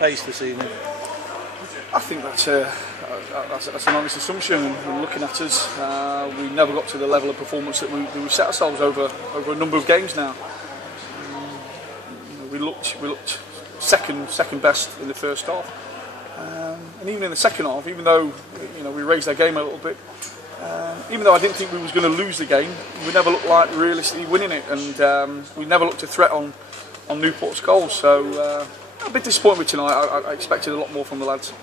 pace this evening? I think that's an honest assumption. And looking at us, we never got to the level of performance that we set ourselves over a number of games now. We looked second best in the first half, and even in the second half, even though we raised our game a little bit, even though I didn't think we was going to lose the game, we never looked like realistically winning it, and we never looked a threat on Newport's goals. So a bit disappointed with tonight. I expected a lot more from the lads.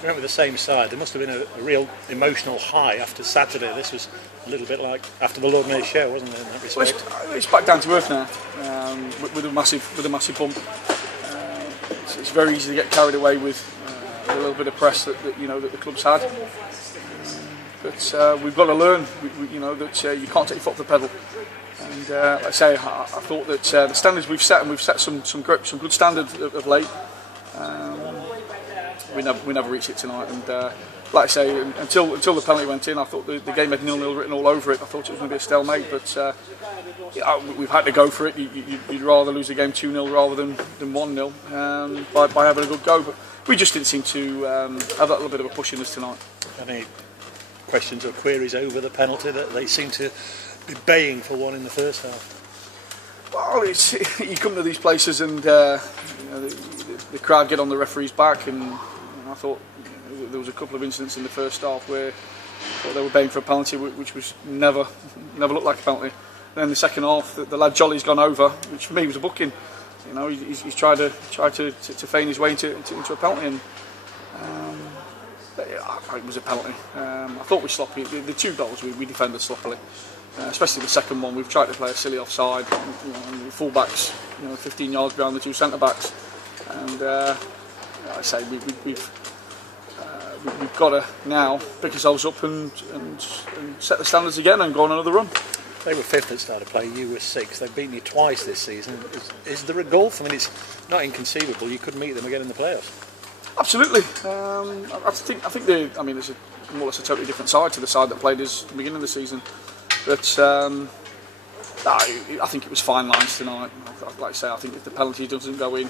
We went with the same side. There must have been a real emotional high after Saturday. This was a little bit like after the Lord Mayor's show, wasn't it, in that respect? Well, it's back down to earth now, with a massive bump. It's very easy to get carried away with a little bit of press that the club's had. But we've got to learn, that you can't take your foot off the pedal. And like I say, I thought that the standards we've set, and we've set some good standards of late. We never reached it tonight, and like I say, until the penalty went in, I thought the game had 0-0 written all over it. I thought it was going to be a stalemate, but we've had to go for it. You'd rather lose the game 2-0 rather than 1-0 by having a good go, but we just didn't seem to have that little bit of a push in us tonight. Any questions or queries over the penalty? That they seem to be baying for one in the first half. Well, you come to these places and the crowd get on the referee's back, and I thought there was a couple of incidents in the first half where they were baying for a penalty, which was never looked like a penalty. And then the second half, the lad Jolly's gone over, which for me was a booking. He's tried to feign his way into a penalty, and it was a penalty. I thought we sloppy. The two goals we defended sloppily, especially the second one. We've tried to play a silly offside. The full-backs, 15 yards behind the two centre-backs, and like I say, we've got to now pick ourselves up and set the standards again and go on another run. They were fifth at start of play, you were sixth. They've beaten you twice this season. Is there a gulf? I mean, it's not inconceivable you could meet them again in the playoffs. Absolutely. I think there's more or less a totally different side to the side that played us at the beginning of the season. But I think it was fine lines tonight. Like I say, I think if the penalty doesn't go in,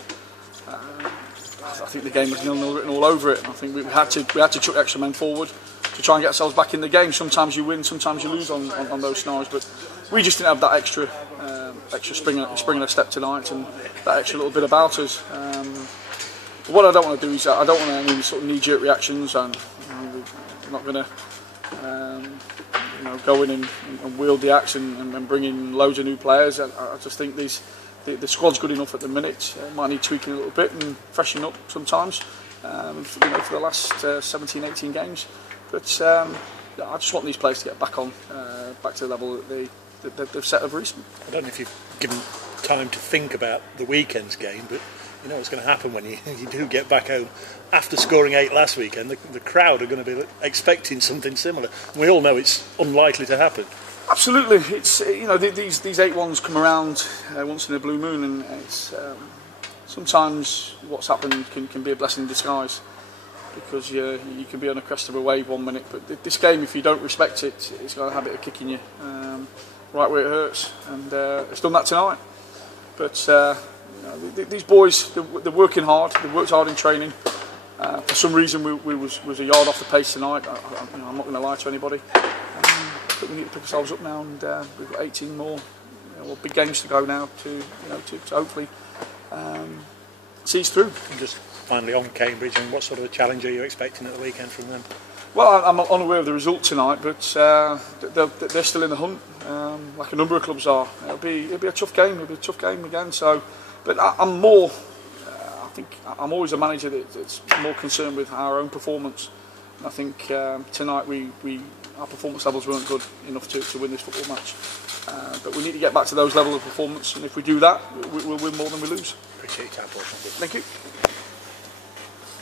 I think the game was 0-0 written all over it. I think we had to chuck extra men forward to try and get ourselves back in the game. Sometimes you win, sometimes you lose on those scenarios, but we just didn't have that extra spring in a step tonight, and that extra little bit about us. What I don't want to do is I don't want any sort of knee-jerk reactions, and we're not going to go in and wield the axe and bring in loads of new players. I just think the squad's good enough at the minute. Might need tweaking a little bit and freshening up sometimes for the last 17-18 games. But I just want these players to get back to the level that they've set of recent. I don't know if you've given time to think about the weekend's game, but you know what's going to happen when you do get back home after scoring 8 last weekend. The crowd are going to be expecting something similar. We all know it's unlikely to happen. Absolutely, it's these 8-1s come around once in a blue moon, and it's sometimes what's happened can be a blessing in disguise, because you can be on a crest of a wave 1 minute, but this game, if you don't respect it, it's got a habit of kicking you right where it hurts, and it's done that tonight. But these boys, they're working hard. They've worked hard in training. For some reason, we was a yard off the pace tonight. I'm not going to lie to anybody. But we need to pick ourselves up now, and we've got 18 more big games to go now to hopefully see us through. And just finally on Cambridge, and what sort of a challenge are you expecting at the weekend from them? Well, I'm unaware of the result tonight, but they're still in the hunt, like a number of clubs are. It'll be a tough game. It'll be a tough game again. So, but I'm more. I think I'm always a manager that's more concerned with our own performance. And I think tonight our performance levels weren't good enough to win this football match. But we need to get back to those levels of performance, and if we do that, we'll win more than we lose. Appreciate your time, Paul. Thank you.